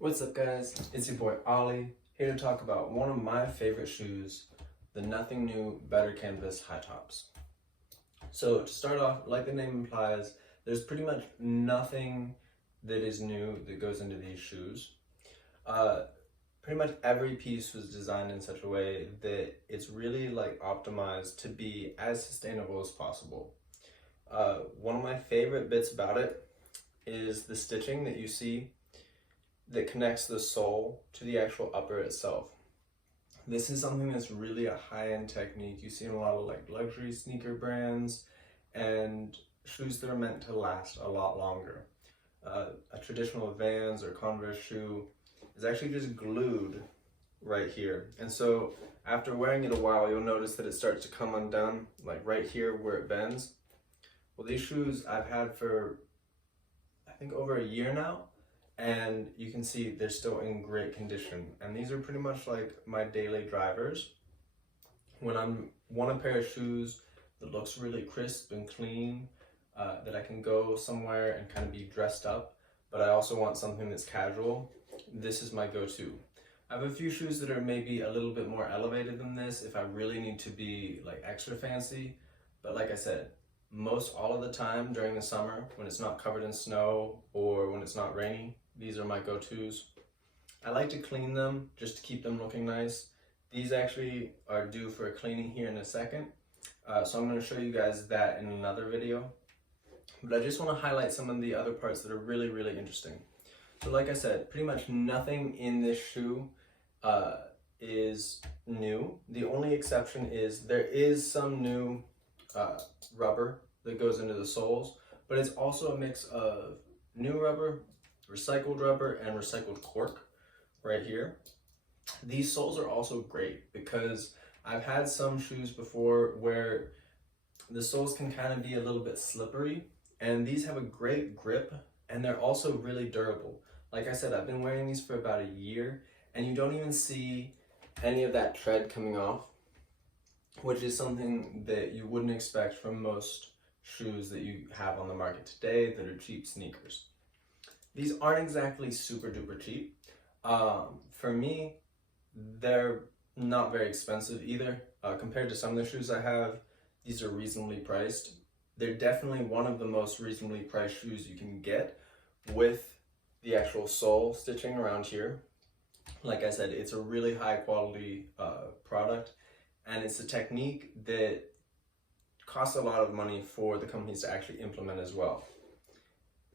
What's up guys, it's your boy Ollie, here to talk about one of my favorite shoes, the Nothing New Better Canvas high tops. So to start off, like the name implies, there's pretty much nothing that is new that goes into these shoes. Pretty much every piece was designed in such a way that it's really optimized to be as sustainable as possible. One of my favorite bits about it is the stitching that you see that connects the sole to the actual upper itself. This is something that's really a high-end technique. You see in a lot of luxury sneaker brands and shoes that are meant to last a lot longer. A traditional Vans or Converse shoe is actually just glued right here. And so after wearing it a while, you'll notice that it starts to come undone, like right here where it bends. Well, these shoes I've had for, I think, over a year now. And you can see they're still in great condition. And these are pretty much like my daily drivers. When I want a pair of shoes that looks really crisp and clean, that I can go somewhere and kind of be dressed up, but I also want something that's casual, this is my go-to. I have a few shoes that are maybe a little bit more elevated than this if I really need to be extra fancy. But like I said, most all of the time during the summer when it's not covered in snow or when it's not rainy, these are my go-tos. I like to clean them just to keep them looking nice. These actually are due for a cleaning here in a second. So I'm going to show you guys that in another video. But I just want to highlight some of the other parts that are really, really interesting. So like I said, pretty much nothing in this shoe is new. The only exception is there is some new rubber that goes into the soles, but it's also a mix of new rubber, recycled rubber, and recycled cork right here. These soles are also great because I've had some shoes before where the soles can kind of be a little bit slippery, and these have a great grip and they're also really durable. Like I said, I've been wearing these for about a year and you don't even see any of that tread coming off, which is something that you wouldn't expect from most shoes that you have on the market today that are cheap sneakers. These aren't exactly super duper cheap. For me, they're not very expensive either. Compared to some of the shoes I have, these are reasonably priced. They're definitely one of the most reasonably priced shoes you can get with the actual sole stitching around here. Like I said, it's a really high quality product, and it's a technique that costs a lot of money for the companies to actually implement as well.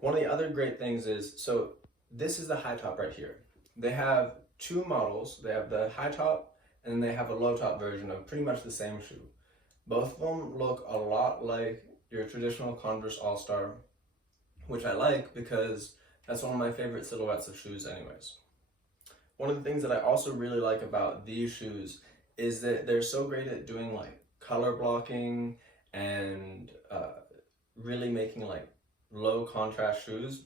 One of the other great things is, so this is the high top right here. They have two models. They have the high top and then they have a low top version of pretty much the same shoe. Both of them look a lot like your traditional Converse All-Star, which I like because that's one of my favorite silhouettes of shoes anyways. One of the things that I also really like about these shoes is that they're so great at doing color blocking and really making low contrast shoes.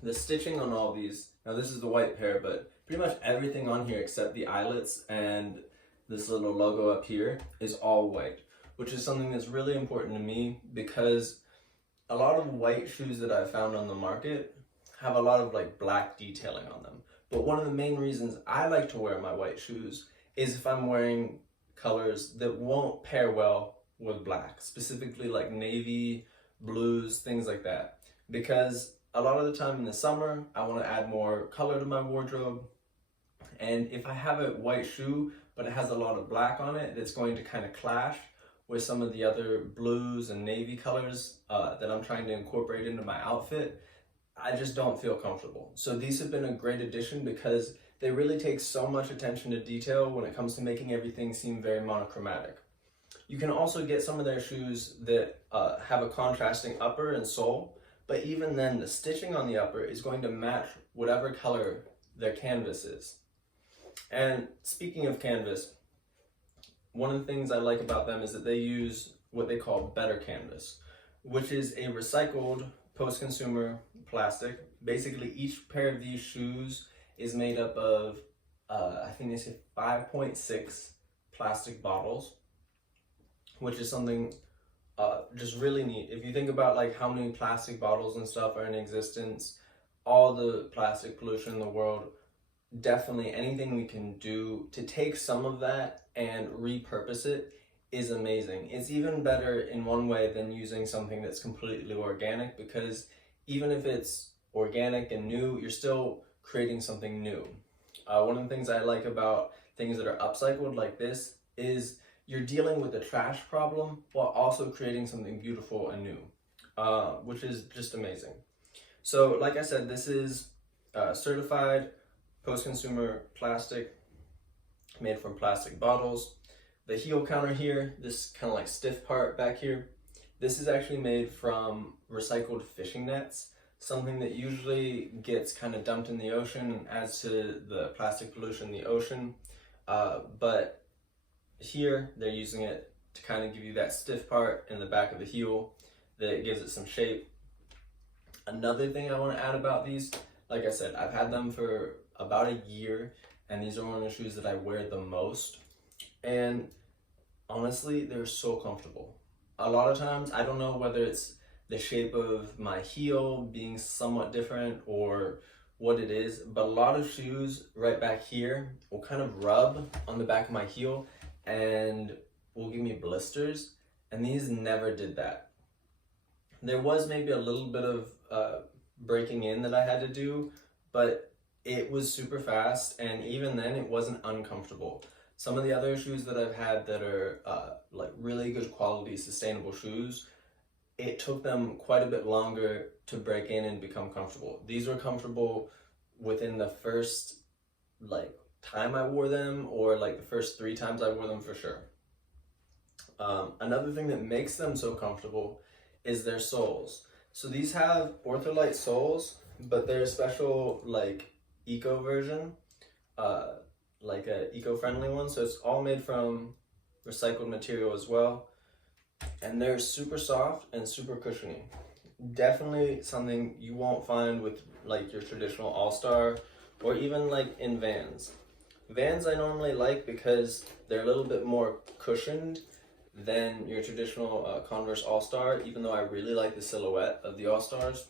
The stitching on all these, now this is the white pair, but pretty much everything on here except the eyelets and this little logo up here is all white, which is something that's really important to me because a lot of white shoes that I've found on the market have a lot of black detailing on them. But one of the main reasons I like to wear my white shoes is if I'm wearing colors that won't pair well with black, specifically navy, blues, things like that. Because a lot of the time in the summer, I want to add more color to my wardrobe. And if I have a white shoe, but it has a lot of black on it, it's going to kind of clash with some of the other blues and navy colors that I'm trying to incorporate into my outfit. I just don't feel comfortable. So these have been a great addition because they really take so much attention to detail when it comes to making everything seem very monochromatic. You can also get some of their shoes that have a contrasting upper and sole, but even then the stitching on the upper is going to match whatever color their canvas is. And speaking of canvas, one of the things I like about them is that they use what they call better canvas, which is a recycled post-consumer plastic. Basically, each pair of these shoes is made up of, I think they say 5.6 plastic bottles, which is something just really neat. If you think about how many plastic bottles and stuff are in existence all the plastic pollution in the world, definitely anything we can do to take some of that and repurpose it is amazing. It's even better in one way than using something that's completely organic, because even if it's organic and new, you're still creating something new. One of the things I like about things that are upcycled like this is you're dealing with the trash problem while also creating something beautiful and new, which is just amazing. So like I said, this is certified post-consumer plastic made from plastic bottles. The heel counter here, this kind of like stiff part back here, this is actually made from recycled fishing nets, something that usually gets kind of dumped in the ocean and adds to the plastic pollution in the ocean. But here they're using it to kind of give you that stiff part in the back of the heel that gives it some shape. Another thing I want to add about these, like I said, I've had them for about a year, and these are one of the shoes that I wear the most. And honestly, they're so comfortable. A lot of times, I don't know whether it's the shape of my heel being somewhat different or what it is, but a lot of shoes right back here will kind of rub on the back of my heel and will give me blisters, and these never did that. There was maybe a little bit of breaking in that I had to do, but it was super fast, and even then it wasn't uncomfortable. Some of the other shoes that I've had that are like really good quality, sustainable shoes, it took them quite a bit longer to break in and become comfortable. These were comfortable within the first like time I wore them, or like the first 3 times I wore them for sure. Another thing that makes them so comfortable is their soles. So these have Ortholite soles, but they're a special like eco version, like a eco-friendly one. So it's all made from recycled material as well. And they're super soft and super cushiony. Definitely something you won't find with like your traditional All-Star or even like in Vans. Vans I normally like because they're a little bit more cushioned than your traditional Converse All-Star, even though I really like the silhouette of the All-Stars.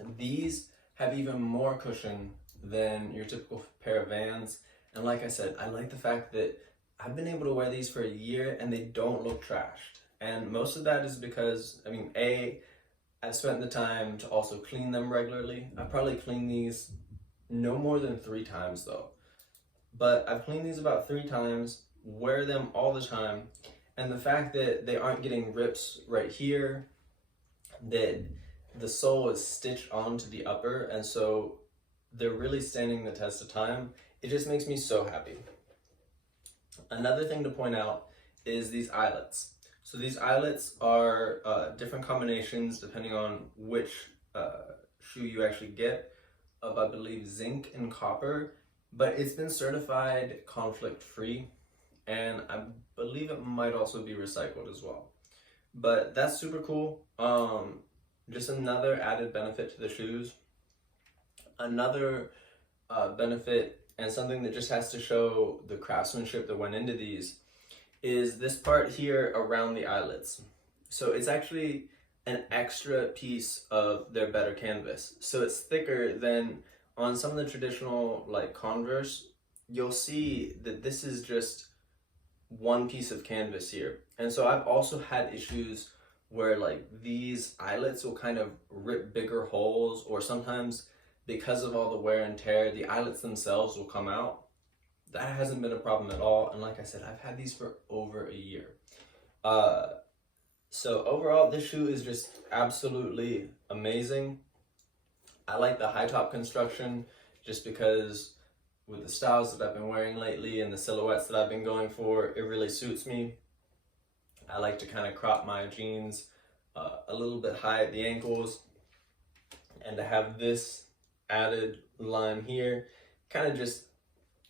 And these have even more cushion than your typical pair of Vans. And like I said, I like the fact that I've been able to wear these for a year and they don't look trashed. And most of that is because, I mean, I've spent the time to also clean them regularly. I probably clean these no more than 3 times though. But I've cleaned these about 3 times, wear them all the time. And the fact that they aren't getting rips right here, that the sole is stitched onto the upper, and so they're really standing the test of time, it just makes me so happy. Another thing to point out is these eyelets. So these eyelets are different combinations depending on which shoe you actually get, of I believe zinc and copper, but it's been certified conflict free, and I believe it might also be recycled as well. But that's super cool. Just another added benefit to the shoes. Another benefit, and something that just has to show the craftsmanship that went into these, is this part here around the eyelets. So it's actually an extra piece of their better canvas. So it's thicker than on some of the traditional like Converse. You'll see that this is just one piece of canvas here. And so I've also had issues where like these eyelets will kind of rip bigger holes, or sometimes because of all the wear and tear, the eyelets themselves will come out. That hasn't been a problem at all. And like I said, I've had these for over a year. So overall, this shoe is just absolutely amazing. I like the high top construction just because with the styles that I've been wearing lately and the silhouettes that I've been going for, it really suits me. I like to kind of crop my jeans a little bit high at the ankles, and to have this added line here kind of just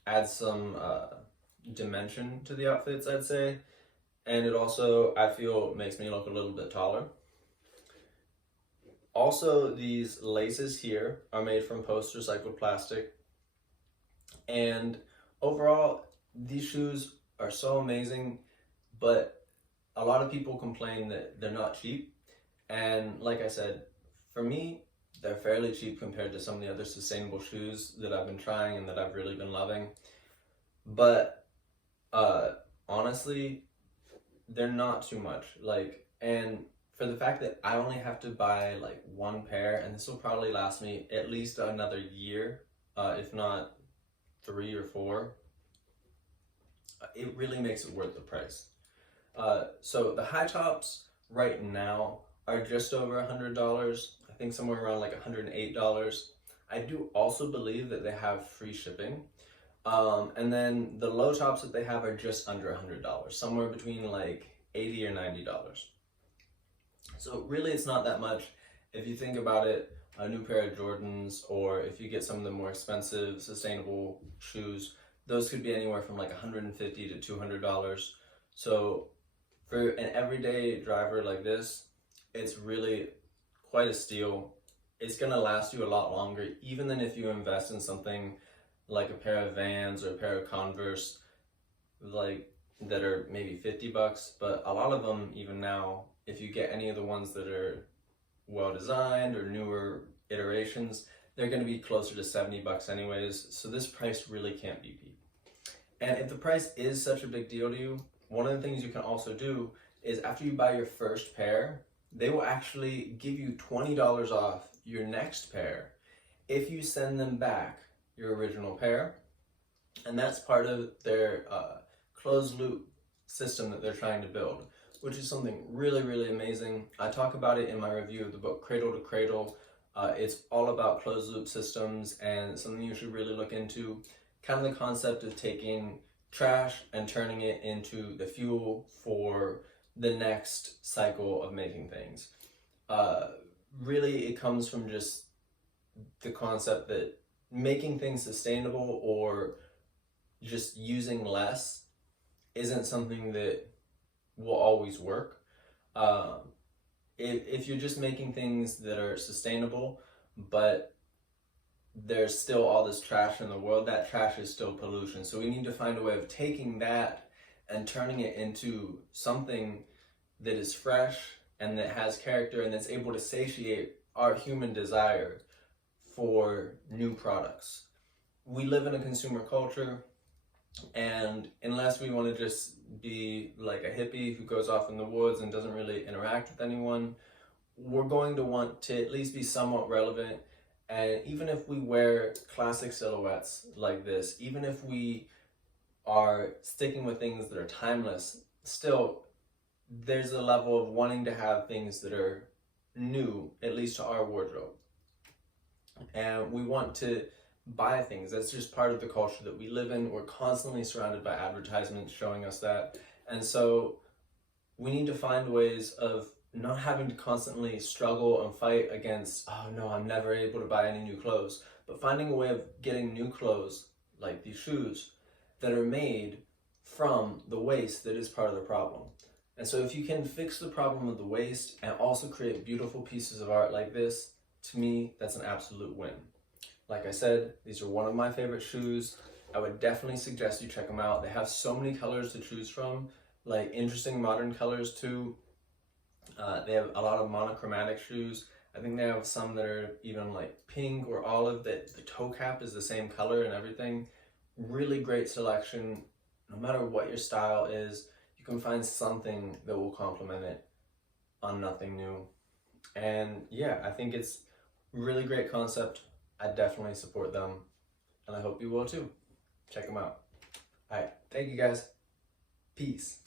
adds some dimension to the outfits, I'd say. And it also, I feel, makes me look a little bit taller. Also, these laces here are made from post-recycled plastic. And overall, these shoes are so amazing, but a lot of people complain that they're not cheap. And like I said, for me, They're fairly cheap compared to some of the other sustainable shoes that I've been trying and that I've really been loving. But honestly, they're not too much. Like, and for the fact that I only have to buy like one pair, and this will probably last me at least another year, if not 3 or 4, it really makes it worth the price. So the high tops right now are just over $100. I think somewhere around like $108. I do also believe that they have free shipping. And then the low tops that they have are just under $100, somewhere between like $80 or $90. So really it's not that much. If you think about it, a new pair of Jordans, or if you get some of the more expensive sustainable shoes, those could be anywhere from like $150 to $200. So for an everyday driver like this, it's really quite a steal. It's gonna last you a lot longer, even than if you invest in something like a pair of Vans or a pair of Converse, like that are maybe $50. But a lot of them, even now, if you get any of the ones that are well designed or newer iterations, they're going to be closer to $70 anyways. So this price really can't be beat. And if the price is such a big deal to you, one of the things you can also do is after you buy your first pair, they will actually give you $20 off your next pair if you send them back your original pair. And that's part of their closed loop system that they're trying to build, which is something really, really amazing. I talk about it in my review of the book Cradle to Cradle. It's all about closed loop systems and something you should really look into. Kind of the concept of taking trash and turning it into the fuel for the next cycle of making things. Really, it comes from just the concept that making things sustainable or just using less isn't something that will always work. If you're just making things that are sustainable, but there's still all this trash in the world, that trash is still pollution. So we need to find a way of taking that and turning it into something that is fresh and that has character and that's able to satiate our human desire for new products. We live in a consumer culture, and unless we want to just be like a hippie who goes off in the woods and doesn't really interact with anyone, we're going to want to at least be somewhat relevant. And even if we wear classic silhouettes like this, even if we are sticking with things that are timeless, still there's a level of wanting to have things that are new, at least to our wardrobe. And we want to buy things. That's just part of the culture that we live in. We're constantly surrounded by advertisements showing us that. And so we need to find ways of not having to constantly struggle and fight against, oh no, I'm never able to buy any new clothes, but finding a way of getting new clothes, like these shoes, that are made from the waste that is part of the problem. And so if you can fix the problem of the waste and also create beautiful pieces of art like this, to me, that's an absolute win. Like I said, these are one of my favorite shoes. I would definitely suggest you check them out. They have so many colors to choose from, like interesting modern colors too. They have a lot of monochromatic shoes. I think they have some that are even like pink or olive, that the toe cap is the same color and everything. Really great selection. No matter what your style is, you can find something that will complement it on Nothing New. And yeah, I think it's really great concept. I definitely support them, and I hope you will too. Check them out. All right, thank you guys. Peace.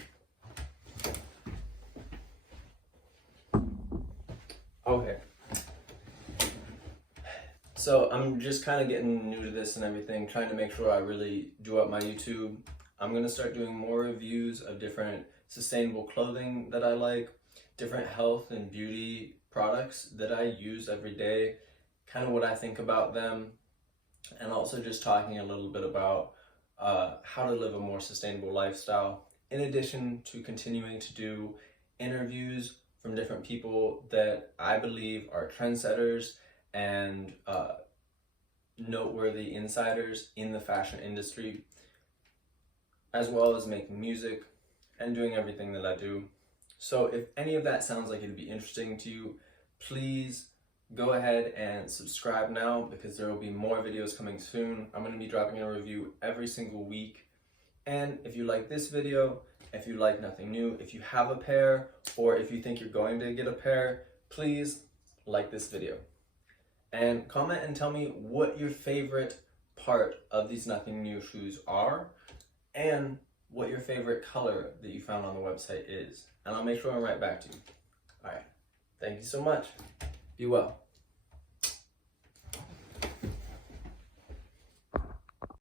Okay. So I'm just kind of getting new to this and everything, trying to make sure I really do up my YouTube. I'm going to start doing more reviews of different sustainable clothing that I like, different health and beauty products that I use every day, kind of what I think about them, and also just talking a little bit about how to live a more sustainable lifestyle, in addition to continuing to do interviews from different people that I believe are trendsetters and noteworthy insiders in the fashion industry, as well as making music and doing everything that I do. So if any of that sounds like it'd be interesting to you, please go ahead and subscribe now because there will be more videos coming soon. I'm going to be dropping a review every single week. And if you like this video, if you like Nothing New, if you have a pair, or if you think you're going to get a pair, please like this video. And comment and tell me what your favorite part of these Nothing New shoes are, and what your favorite color that you found on the website is. And I'll make sure I'm right back to you. All right. Thank you so much. Be well.